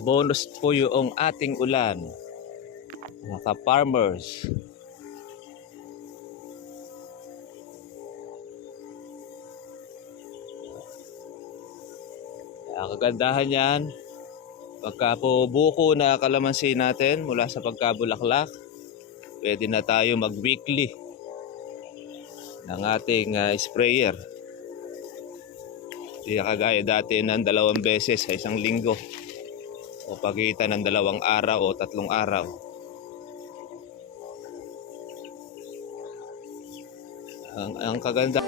Bonus po yung ating ulan, mga ka-farmers. Ang kagandahan yan, pagka po buko na kalamansi natin mula sa pagkabulaklak, pwede na tayo mag-weekly ng ating sprayer. Hindi kagaya dati ng 2 beses sa isang linggo o pagitan ng 2 araw o 3 araw. Ang kaganda.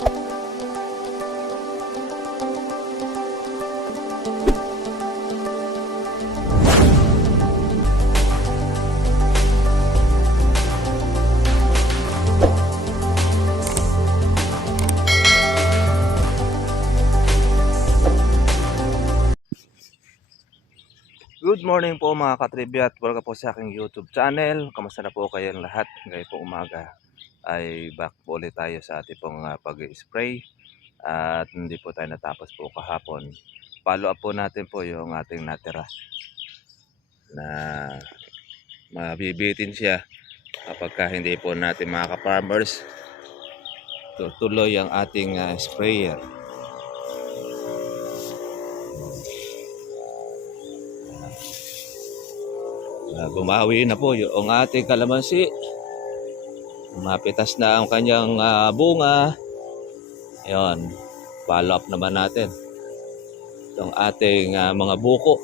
Good morning po mga katribya at welcome po sa aking YouTube channel. Kamusta na po kayong lahat? Ngayon po umaga ay back po ulit tayo sa ating pong pag-spray. At hindi po tayo natapos po kahapon. Follow up po natin po yung ating natira na mabibitin siya kapag hindi po natin mga ka-farmers tutuloy ang ating sprayer. Bumawi na po yung ating kalamansi. Mapitas na ang kanyang bunga. Ayun, follow up naman natin itong ating mga buko.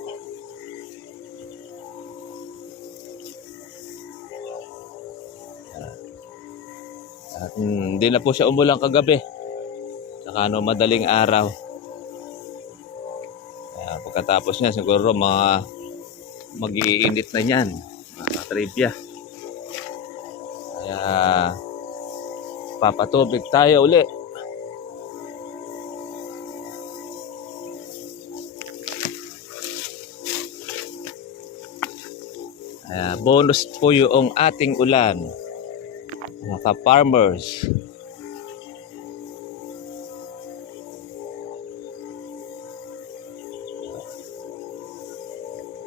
At hindi na po siya umulang kagabi. Saka madaling araw. Pagkatapos niya siguro mag-iinit na yan, mga trivia. Kaya papatubig tayo uli. Bonus po yung ating ulan, mga ka-farmers.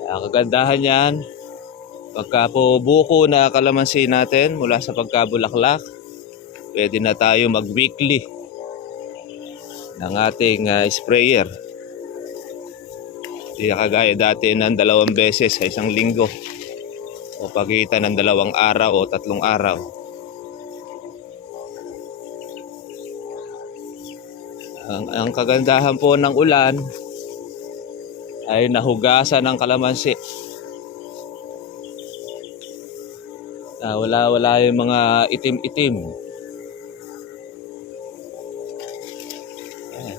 Ang kagandahan yan, pagka po buko na kalamansi natin mula sa pagkabulaklak, pwede na tayo mag-weekly ng ating sprayer. Hindi kagaya dati ng 2 beses sa isang linggo o pagitan ng 2 araw o 3 araw. Ang kagandahan po ng ulan ay nahugasan ng kalamansi. Wala yung mga itim-itim.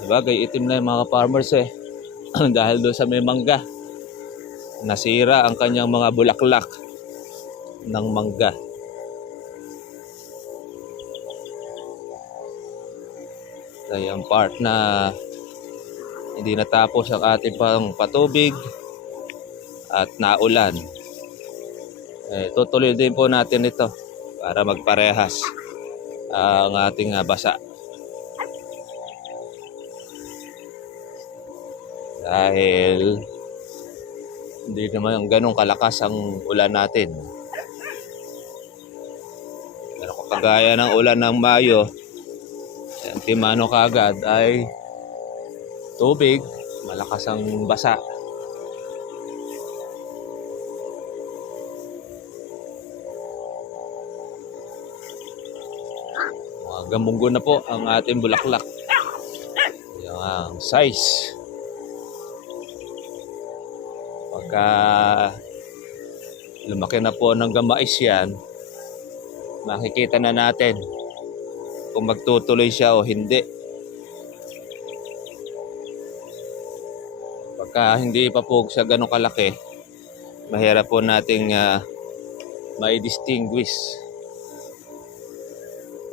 Bagay itim na yung mga farmers dahil doon sa may mangga. Nasira ang kanyang mga bulaklak ng mangga. Kaya ang part na hindi natapos ang ating pang patubig at naulan, tutuloy din po natin ito para magparehas ang ating basa. Dahil hindi naman ganun kalakas ang ulan natin. Pero kung kagaya ng ulan ng Mayo, ang timano kagad ay tubig, malakas ang basa. Mga gamunggo na po ang ating bulaklak. Yung size. Pagka lumaki na po ng gamais yan, makikita na natin kung magtutuloy siya o hindi. Pagka hindi pa po siya ganun kalaki, mahirap po nating may distinguish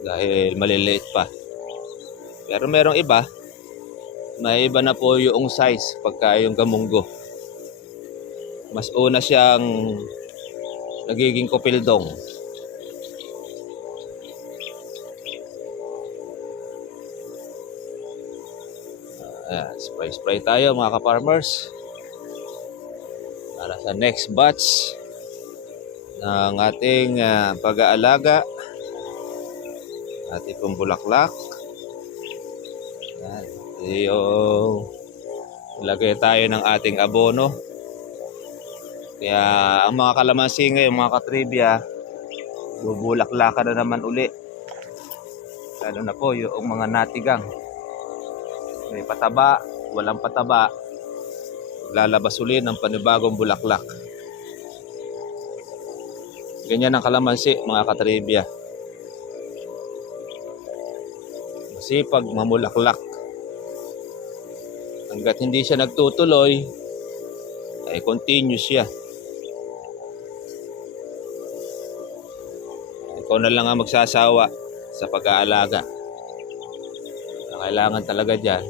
dahil maliliit pa. Pero merong iba, may iba na po yung size pagka yung gamunggo. Mas una siyang nagiging kopildong. Spray tayo mga ka-farmers. para sa next batch ng ating pag-aalaga. Ating pong bulaklak. Yan. Yung ilagay tayo ng ating abono. Kaya ang mga kalamansi ngayon, mga katribya, bubulaklakan na naman uli. Lalo na po yung mga natigang. May pataba, walang pataba. Lalabas uli ng panibagong bulaklak. Ganyan ang kalamansi, mga katribya. Masipag mamulaklak. Hanggat hindi siya nagtutuloy, ay continuous siya. Ikaw na lang ang magsasawa sa pag-aalaga. Kailangan talaga dyan,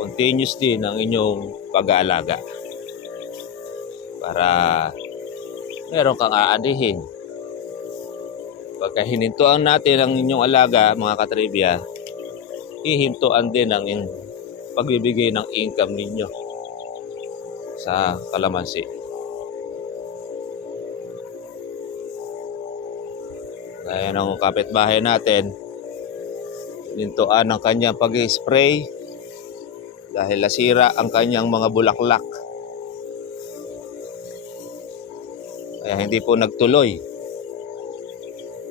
continuous din ang inyong pag-aalaga. Para meron kang aanihin. Pagka hinintuan natin ang inyong alaga, mga katribya, hihintuan din ang pagbibigay ng income ninyo sa kalamansi. Gaya ng kapitbahay natin, hinintuan ang kanyang pag-spray dahil nasira ang kanyang mga bulaklak. Kaya hindi po nagtuloy.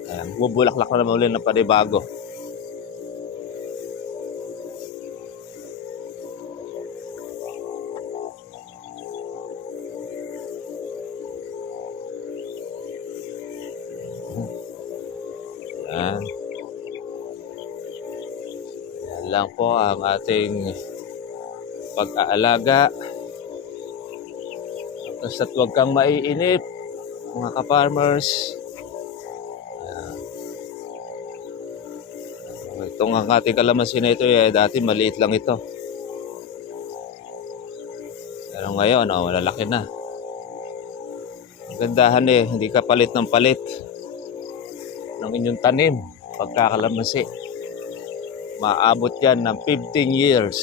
Ayan, bubulaklak na naman ulit ng panibago. Ayan. Ayan lang po ang ating pag-aalaga. Basta't huwag kang maiinip, mga ka-farmers. Itong ang ating kalamansi na ito, dati maliit lang ito. Pero ngayon, malalaki na. Ang gandahan hindi ka palit ng palit ng inyong tanim pagkakalamansi. Maabot yan ng 15 years.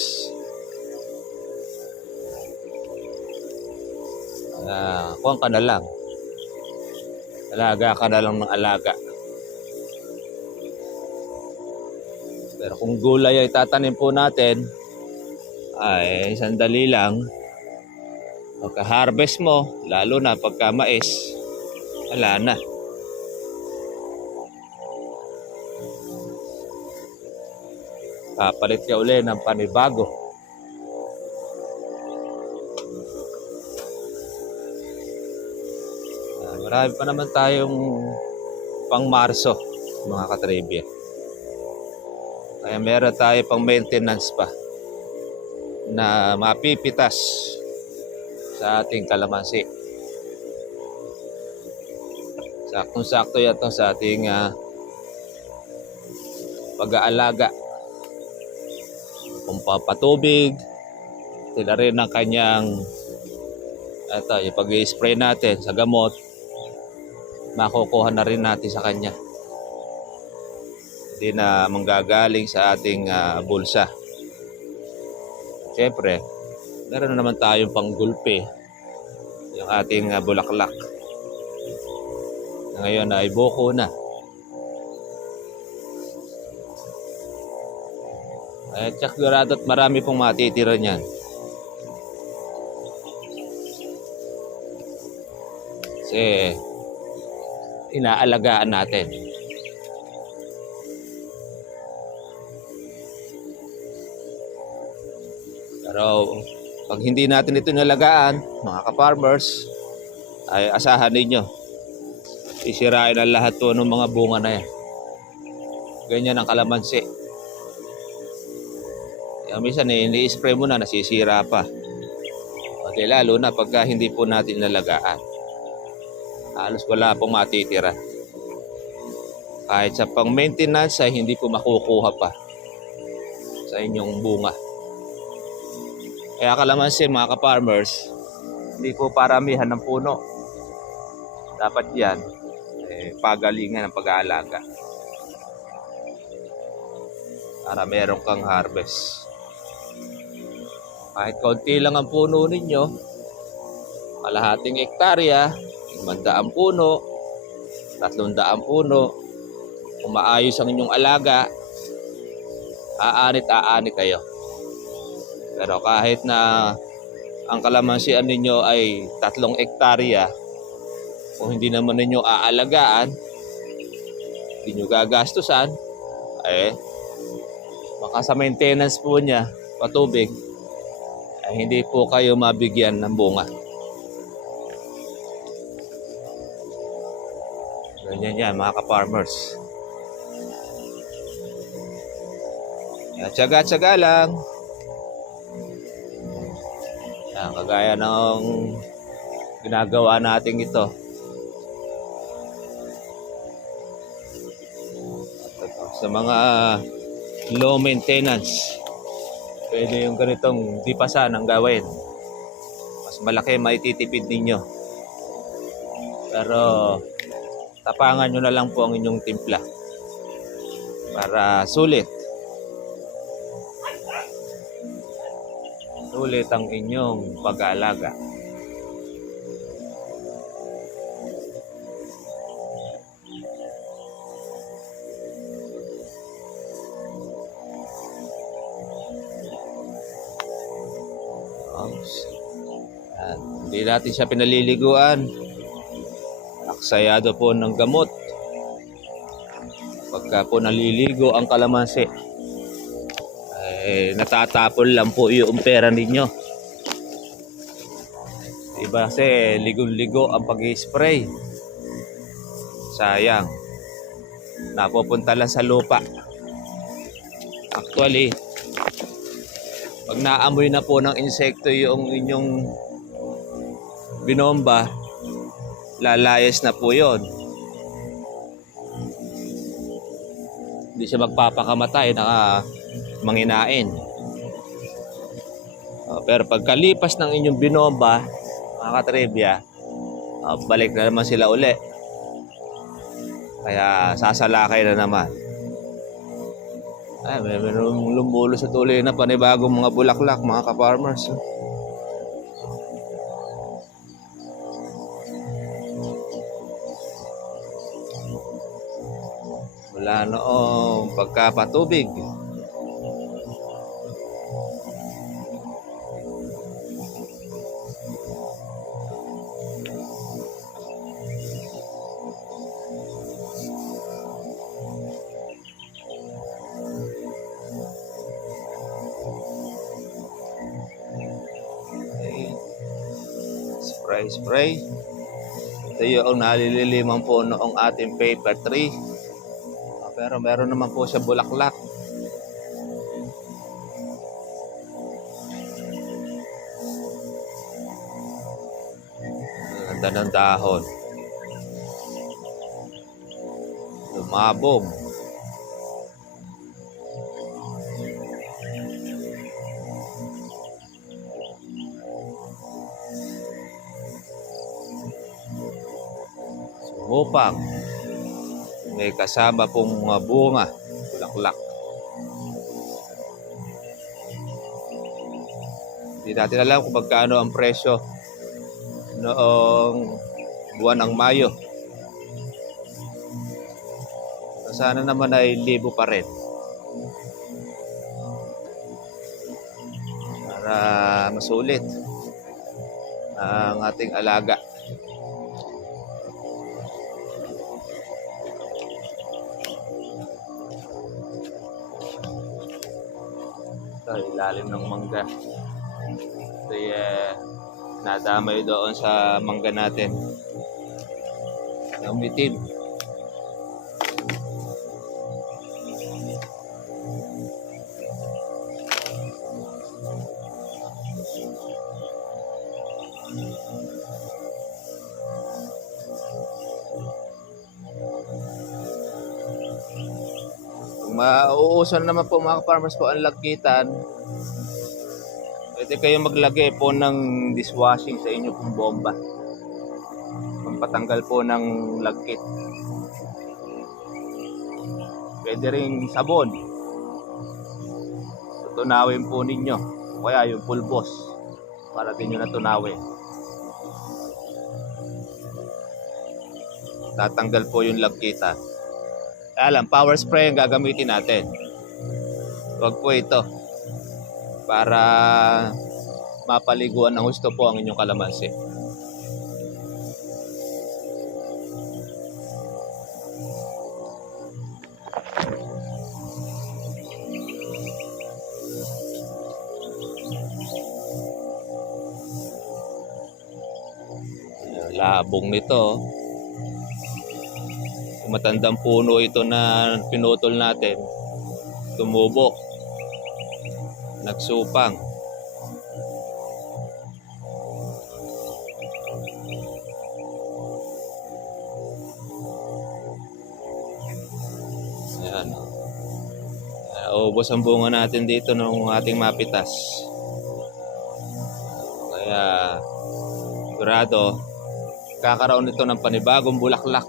Kuwan ka na lang. Alaga ka na lang ng alaga. Pero kung gulay ay tatanim po natin, ay sandali lang. Pagka-harvest mo, lalo na pagka mais, wala na. Papalit ka uli ng panibago. Marami pa naman tayong pang Marso, mga katribya. Kaya meron tayo pang maintenance pa na mapipitas sa ating kalamansi. Saktong-sakto yan to sa ating pag-aalaga. Kung papatubig, sila rin ang kanyang yung pag-i-spray natin sa gamot, makukuha na rin natin sa kanya. Hindi na manggagaling sa ating bulsa. Siyempre, meron na naman tayong panggulpi, yung ating bulaklak. Ngayon ay buko na. Ay sigurado at marami pong matitira niyan. Kasi inaalagaan natin. Pero pag hindi natin ito inalagaan, mga ka-farmers, ay asahan ninyo, isirain ang lahat to ng mga bunga na yan. Ganyan ang kalamansi. Kaya minsan ini-spray mo na, nasisira pa. Okay, lalo na pagka hindi po natin inalagaan. Halos wala pong matitira. Kahit sa pang-maintenance ay hindi po makukuha pa sa inyong bunga. Kaya kalamansi, mga ka-farmers, hindi po paramihan ng puno. Dapat yan, pagalingan ng pag-aalaga. Para meron kang harvest. Kahit kaunti lang ang puno ninyo, kalahating hektarya, 500 puno, 300 puno. Kung maayos ang inyong alaga, aanit kayo. Pero kahit na ang kalamansian ninyo ay 3 hektarya, kung hindi naman ninyo aalagaan, hindi nyo gagastusan, baka sa maintenance po niya, patubig, ay hindi po kayo mabigyan ng bunga. Ganyan yan mga ka-farmers. Tsaga-tsaga lang. Yan, kagaya ng ginagawa natin ito. Sa mga low maintenance, pwede yung ganitong dipasan ang gawin. Mas malaki maititipid ninyo. Pero tapangan nyo na lang po ang inyong timpla para sulit ang inyong pag-aalaga. Hindi natin siya pinaliliguan. Aksayado po ng gamot. Pagka po naliligo ang kalamansi, natatapon lang po yung pera ninyo. Diba kasi ligo-ligo ang pag-i-spray. Sayang. Napupunta lang sa lupa. Actually, pag naamoy na po ng insekto yung inyong binomba, lalayas na po yun. Hindi siya magpapakamatay, manginain. Pero pagkalipas ng inyong binomba, mga katribya, balik na naman sila uli. Kaya sasalakay na naman. May lumulo sa tuloy na panibagong mga bulaklak, mga ka-farmers. Wala noong pagkapatubig. Spray. Ito yung nalililiman po noong ating paper tree. Pero meron naman po siya bulaklak. Ganda ng dahon. Lumabog. Sumupang. May kasama pong mga bunga, bulaklak. Hindi natin alam kung magkano ang presyo noong buwan ng Mayo. Sana naman ay 1,000 pa rin. Para masulit ang ating alaga. Ilalim ng mangga. Ito nadamay doon sa mangga natin. Umitim. Mauusan naman po mga farmers po ang lagkitan. Pwede kayong maglagay po ng dishwashing sa inyo pong bomba. Pampatanggal po ng lagkit. Pwede rin sabon. Tutunawin po ninyo. Kaya yung pulbos para din nyo natunawin. tatanggal po yung lagkita. Alam, power spray ang gagamitin natin. Huwag po ito para mapaliguan ng gusto po ang inyong kalamansi. Labong nito. Matandang puno ito na pinutol natin. Tumubo. Nagsupang. Ayan. Ubos ang bunga natin dito nung ating mapitas. Kaya sigurado kakaroon nito ng panibagong bulaklak,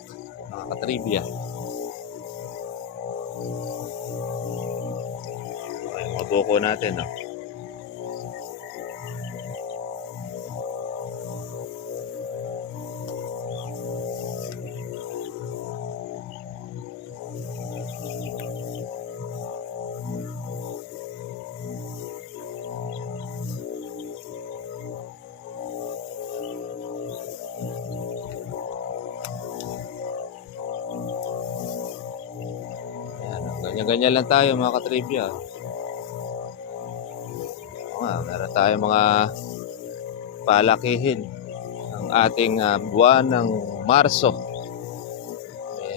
mga katribya. Ay, mga buko natin, no? Ganyan-ganyan lang tayo, mga katribya. Meron tayo mga palakihin ang ating buwan ng Marso.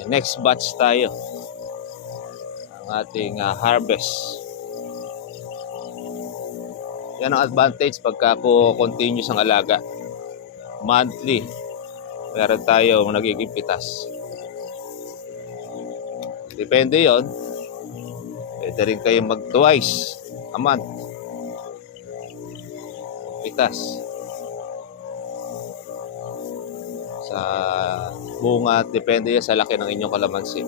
Next batch tayo ang ating harvest. Yan ang advantage pagka po continuous ang alaga. Monthly meron tayo nagiging pitas. Depende yon. Pwede rin kayong mag twice a month pitas sa bunga at depende yan sa laki ng inyong kalamansi.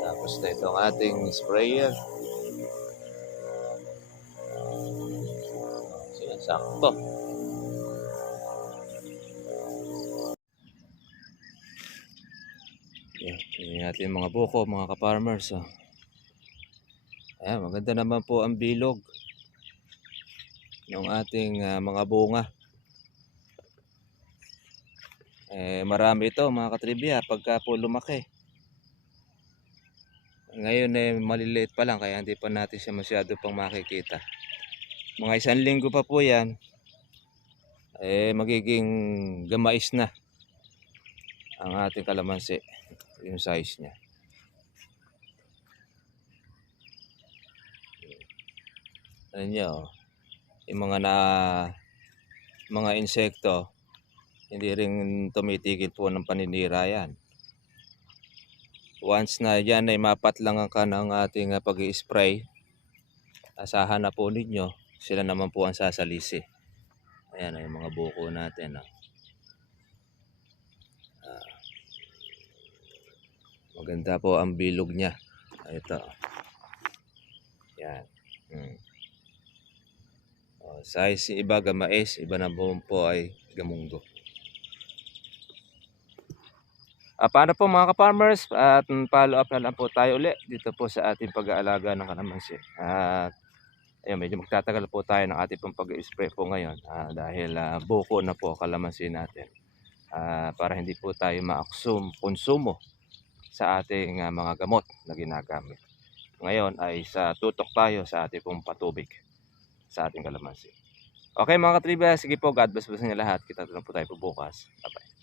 Tapos na itong ating sprayer. Sakto. Yan natin mga buko, mga ka-farmers. Ayan, maganda naman po ang bilog ng ating mga bunga. Marami ito, mga katribya, pagka po lumaki. Ngayon maliliit pa lang, kaya hindi pa natin siya masyado pang makikita. Mga 1 linggo pa po yan, magiging gamais na ang ating kalamansi, yung size niya. Ano nyo, yung mga insekto, hindi rin tumitigil po ng paninira yan. Once na yan ay mapatlangan ka ng ating pag-i-spray, asahan na po ninyo, sila naman po ang sasalisi. Ayan yung mga buko natin. Maganda po ang bilog niya. Ito. Yan. Size iba gamais, iba na po ay gamunggo. Paano po mga ka-farmers? At follow up na lang po tayo uli dito po sa ating pag-aalaga ng kalamansi. At ayun, medyo magtatagal po tayo ng ating pag-spray po ngayon dahil buko na po kalamansi natin. Para hindi po tayo ma-konsumo sa ating mga gamot na ginagamit. Ngayon ay tutok tayo sa ating pong patubig sa ating kalamansi. Okay mga katribya, sige po, God bless po sa inyo lahat. Kita na po tayo po bukas. Bye-bye.